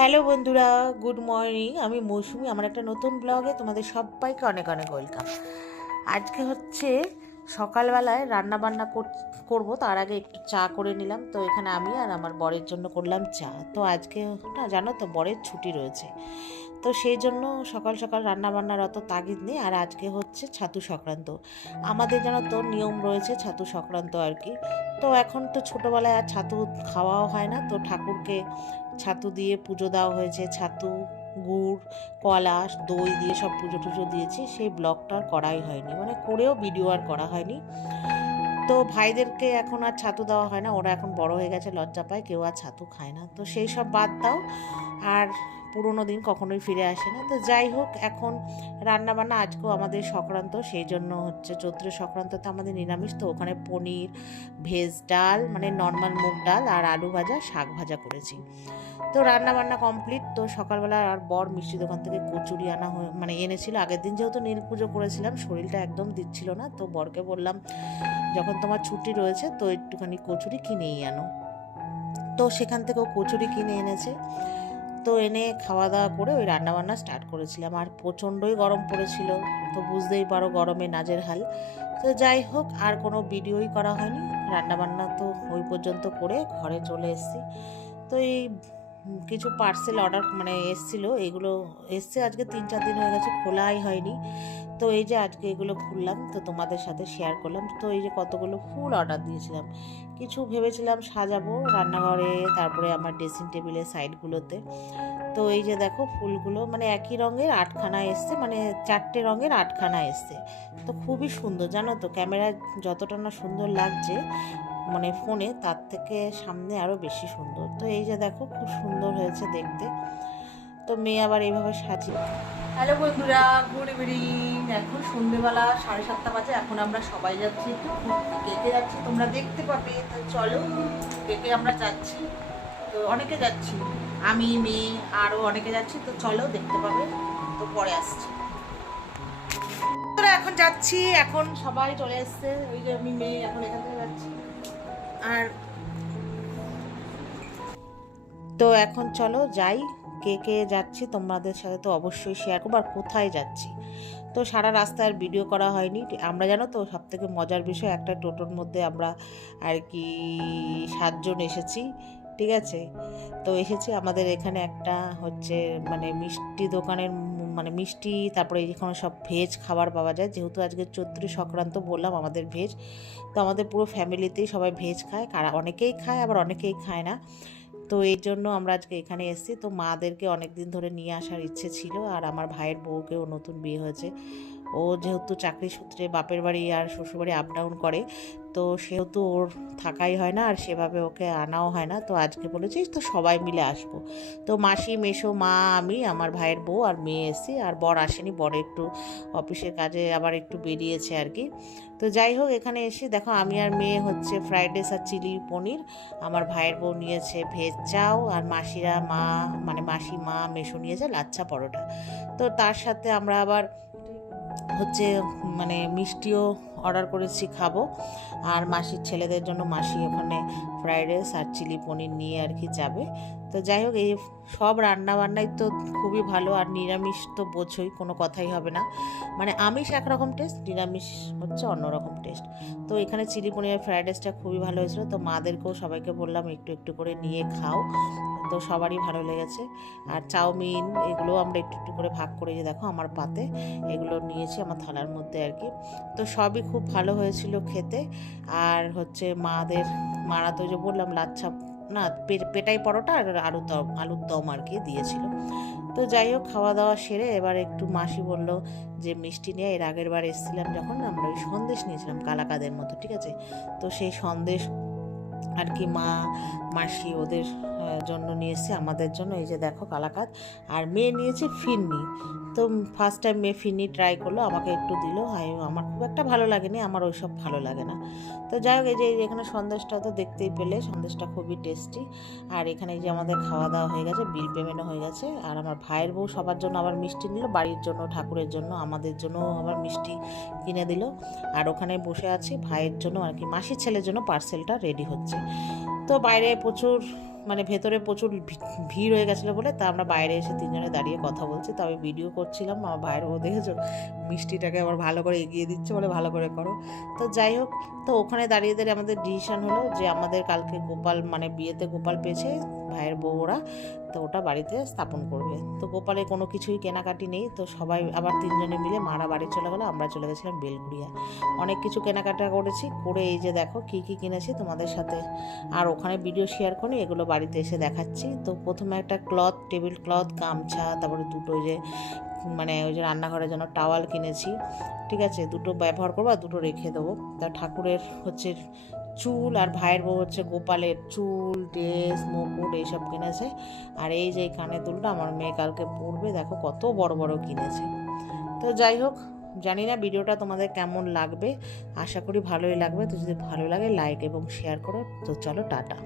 Hello বন্ধুরা, good morning. আমি মৌসুমি, আমার একটা নতুন ব্লগে তোমাদের সবাইকে অনেক অনেক ওয়েলকাম। আজকে হচ্ছে সকালবেলায় রান্না বান্না করবো, তার আগে একটু চা করে নিলাম। তো এখানে আমি আর আমার বরের জন্য করলাম চা। তো আজকে না জানো তো, বরের ছুটি রয়েছে, তো সেই জন্য সকাল সকাল রান্না বান্নার অত তাগিদ নেই। আর আজকে হচ্ছে ছাতু সংক্রান্ত। আমাদের জানো তো নিয়ম রয়েছে ছাতু সংক্রান্ত আর কি। তো এখন তো ছোটোবেলায় আর ছাতু খাওয়াও হয় না, তো ঠাকুরকে ছাতু দিয়ে পুজো দেওয়া হয়েছে। ছাতু, গুড়, কলা, দই দিয়ে সব পুজো টুজো দিয়েছি। সেই ব্লগটা আর করাই হয়নি, মানে করেও ভিডিও আর করা হয়নি। তো ভাইদেরকে এখন আর ছাতু দেওয়া হয় না, ওরা এখন বড় হয়ে গেছে, লজ্জা পায়, কেউ আর ছাতু খায় না। তো সেই সব বাদ দাও, আর পুরোনো দিন কখনোই ফিরে আসে না। তো যাই হোক, এখন রান্না বান্না আজকেও আমাদের সংক্রান্ত, সেই জন্য হচ্ছে চৈত্র সংক্রান্ততে আমাদের নিরামিষ। তো ওখানে পনির, ভেজ ডাল, মানে নর্মাল মুগ ডাল আর আলু ভাজা, শাক ভাজা করেছি। তো রান্না বান্না কমপ্লিট। তো সকালবেলা আর বর মিষ্টি দোকান থেকে কচুরি মানে এনেছিল। আগের দিন যেহেতু নীল পুজো করেছিলাম, শরীরটা একদম দিচ্ছিল না, তো বরকে বললাম যখন তোমার ছুটি রয়েছে তো একটুখানি কচুরি কিনেই আনো। তো সেখান থেকে ও কচুরি কিনে এনেছে। তো এনে খাওয়া দাওয়া করে ওই রান্নাবান্না স্টার্ট করেছিলাম। আর প্রচণ্ডই গরম পড়েছিল, তো বুঝতেই পারো গরমে নাজের হাল। তো যাই হোক, আর কোনো ভিডিওই করা হয়নি। রান্নাবান্না তো ওই পর্যন্ত করে ঘরে চলে এসেছি। তো এই কিছু পার্সেল অর্ডার মানে এসছিলো, এগুলো এসছে আজকে 3-4 দিন হয়ে গেছে, খোলাই হয়নি। তো এই যে আজকে এগুলো খুললাম, তো তোমাদের সাথে শেয়ার করলাম। তো এই যে কতগুলো ফুল অর্ডার দিয়েছিলাম, কিছু ভেবেছিলাম সাজাবো রান্নাঘরে, তারপরে আমার ড্রেসিং টেবিলের সাইডগুলোতে। তো এই যে দেখো ফুলগুলো মানে একই রঙের 8খানা এসছে, মানে 4টে রঙের 8খানা এসছে। তো খুবই সুন্দর জানো তো, ক্যামেরায় যতটা না সুন্দর লাগছে মানে ফোনে, তার থেকে সামনে আরও বেশি সুন্দর। তো এই যে দেখো খুব সুন্দর হয়েছে দেখতে। তো মেয়ে আবার এইভাবে সাজিয়ে। হ্যালো বন্ধুরা, গুড ইভিনিং। এখন সন্ধ্যেবেলা 7:30 বাজে। এখন আমরা সবাই যাচ্ছি একটু কেকে যাচ্ছি, তোমরা দেখতে পাবে। তো চলো কেকে আমরা যাচ্ছি। তো অনেকে যাচ্ছি, আমি, মেয়ে, আরও অনেকে যাচ্ছি। তো চলো দেখতে পাবে। তো পরে আসছি। তোরা এখন যাচ্ছি, এখন সবাই চলে এসছে। ওই যে আমি, মেয়ে এখন এখান থেকে যাচ্ছি। আর তো এখন চলো যাই, কে কে যাচ্ছি তোমাদের সাথে তো অবশ্যই শেয়ার করবো, আর কোথায় যাচ্ছি। তো সারা রাস্তায় আর ভিডিও করা হয়নি। আমরা জানো তো সবথেকে মজার বিষয়, একটা টোটোর মধ্যে আমরা আর কি 7জন এসেছি, ঠিক আছে। তো এসেছি আমাদের এখানে একটা হচ্ছে মানে মিষ্টি দোকানের, মানে মিষ্টি, তারপরে এখানে সব ভেজ খাবার পাওয়া যায়। যেহেতু আজকে চৈত্র সংক্রান্ত বললাম আমাদের ভেজ, তো আমাদের পুরো ফ্যামিলিতেই সবাই ভেজ খায়, কারা অনেকেই খায় আবার অনেকেই খায় না। তো এই জন্য আমরা আজকে এখানে এসেছি। তো মাদেরকে অনেক দিন ধরে নিয়ে আসার ইচ্ছে ছিল, আর আমার ভাইয়ের বউকেও নতুন বিয়ে হয়েছে। ও যেহেতু চাকরি সূত্রে বাপের বাড়ি আর শ্বশুরবাড়ি আপ ডাউন করে, তো সেহেতু ওর থাকাই হয় না, আর সেভাবে ওকে আনাও হয় না। তো আজকে বলেছি তো সবাই মিলে আসবো। তো মাসি, মেসো, মা, আমি, আমার ভাইয়ের বউ আর মেয়ে এসেছি। আর বর আসেনি, বর একটু অফিসের কাজে আবার একটু বেরিয়েছে আর কি। তো যাই হোক, এখানে এসে দেখো আমি আর মেয়ে হচ্ছে ফ্রাইড রাইস আর চিলি পনির, আমার ভাইয়ের বউ নিয়েছে ভেজ চাও, আর মাসিরা, মা মানে মাসি, মা, মেসো নিয়েছে লাচ্ছা পরোটা। তো তার সাথে আমরা আবার হচ্ছে মানে মিষ্টিও অর্ডার করেছি, খাবো। আর মাসির ছেলেদের জন্য মাসি ওখানে ফ্রাইড রাইস আর চিলি পনির নিয়ে আর কি যাবে। তো যাই হোক, এই সব রান্না বান্নাই তো খুবই ভালো। আর নিরামিষ তো বোঝোই, কোনো কথাই হবে না। মানে আমিষ একরকম টেস্ট, নিরামিষ হচ্ছে অন্যরকম টেস্ট। তো এখানে চিলি পনিরের ফ্রাইড রাইসটা খুবই ভালো হয়েছিল। তো মাদেরকেও সবাইকে বললাম একটু একটু করে নিয়ে খাও। তো সবারই ভালো লেগেছে। আর চাউমিন এগুলো আমরা একটু একটু করে ভাগ করে, যে দেখো আমার পাতে এগুলো নিয়েছি আমার থালার মধ্যে আর কি। তো সবই খুব ভালো হয়েছিল খেতে। আর হচ্ছে মারা তো যে বললাম লাচ্ছা না, পেটাই পরোটা আর আলুর দম আর কি দিয়েছিল। তো যাই হোক, খাওয়া দাওয়া সেরে এবার একটু মাসি বলল যে মিষ্টি নিয়ে, এর আগের বার এসেছিলাম যখন আমরা ওই সন্দেশ নিয়েছিলাম কালাকাদের মতো, ঠিক আছে। তো সেই সন্দেশ আর কি মাসি ওদের জন্য নিয়েছে, আমাদের জন্য এই যে দেখো কালাকাদ। আর মেয়ে নিয়েছে ফিরনি। তো ফার্স্ট টাইম মেয়ে ফিরনি ট্রাই করলো, আমাকে একটু দিল। আমার খুব একটা ভালো লাগেনি, আমার ওইসব ভালো লাগে না। তো যাই হোক, এই যে এখানে সন্দেশটা তো দেখতেই পেলে, সন্দেশটা খুবই টেস্টি। আর এখানে এই যে আমাদের খাওয়া দাওয়া হয়ে গেছে, বিল পেমেন্টও হয়ে গেছে। আর আমার ভাইয়ের বউ সবার জন্য আবার মিষ্টি নিল, বাড়ির জন্য, ঠাকুরের জন্য, আমাদের জন্য আবার মিষ্টি কিনে দিল। আর ওখানে বসে আছি ভাইয়ের জন্য আর কি, মাসির ছেলের জন্য পার্সেলটা রেডি হচ্ছে। তো বাইরে প্রচুর মানে ভেতরে প্রচুর ভিড় হয়ে গেছিলো বলে তা আমরা বাইরে এসে তিনজনে দাঁড়িয়ে কথা বলছি, তবে ভিডিও করছিলাম। আমার ভাইয়ের বউ দেখেছো মিষ্টিটাকে আবার ভালো করে এগিয়ে দিচ্ছে, বলে ভালো করে করো। তো যাই হোক, তো ওখানে দাঁড়িয়ে দাঁড়িয়ে আমাদের ডিসিশন হলো যে আমাদের কালকে গোপাল মানে বিয়েতে গোপাল পেয়েছে ভাইয়ের বউ ওরা, তো ওটা বাড়িতে স্থাপন করবে। তো গোপালে কোনো কিছুই কেনাকাটি নেই, তো সবাই আবার তিনজনে মিলে মারা বাড়ি চলে গেলো, আমরা চলে গেছিলাম বেলগুড়িয়া। অনেক কিছু কেনাকাটা করেছি, করে এই যে দেখো কী কী কিনেছি তোমাদের সাথে আর ওখানে ভিডিও শেয়ার করি, এগুলো বাড়িতে এসে দেখাচ্ছি। তো প্রথমে একটা ক্লথ, টেবিল ক্লথ, গামছা, তারপরে দুটো যে মানে ওই যে রান্নাঘরের জন্য টাওয়াল কিনেছি, ঠিক আছে, দুটো ব্যবহার করবো আর দুটো রেখে দেবো। তা ঠাকুরের হচ্ছে চুল, আর ভাইয়ের বউ হচ্ছে গোপালের চুল, ড্রেস, মুকুট এইসব কিনেছে। আর এই যে কানে দুলটা আমার মেয়ে কালকে পরবে, দেখো কত বড় বড় কিনেছে। তো যাই হোক, জানি না ভিডিওটা তোমাদের কেমন লাগবে, আশা করি ভালোই লাগবে। তো যদি ভালো লাগে লাইক এবং শেয়ার করো। তো চলো টাটা।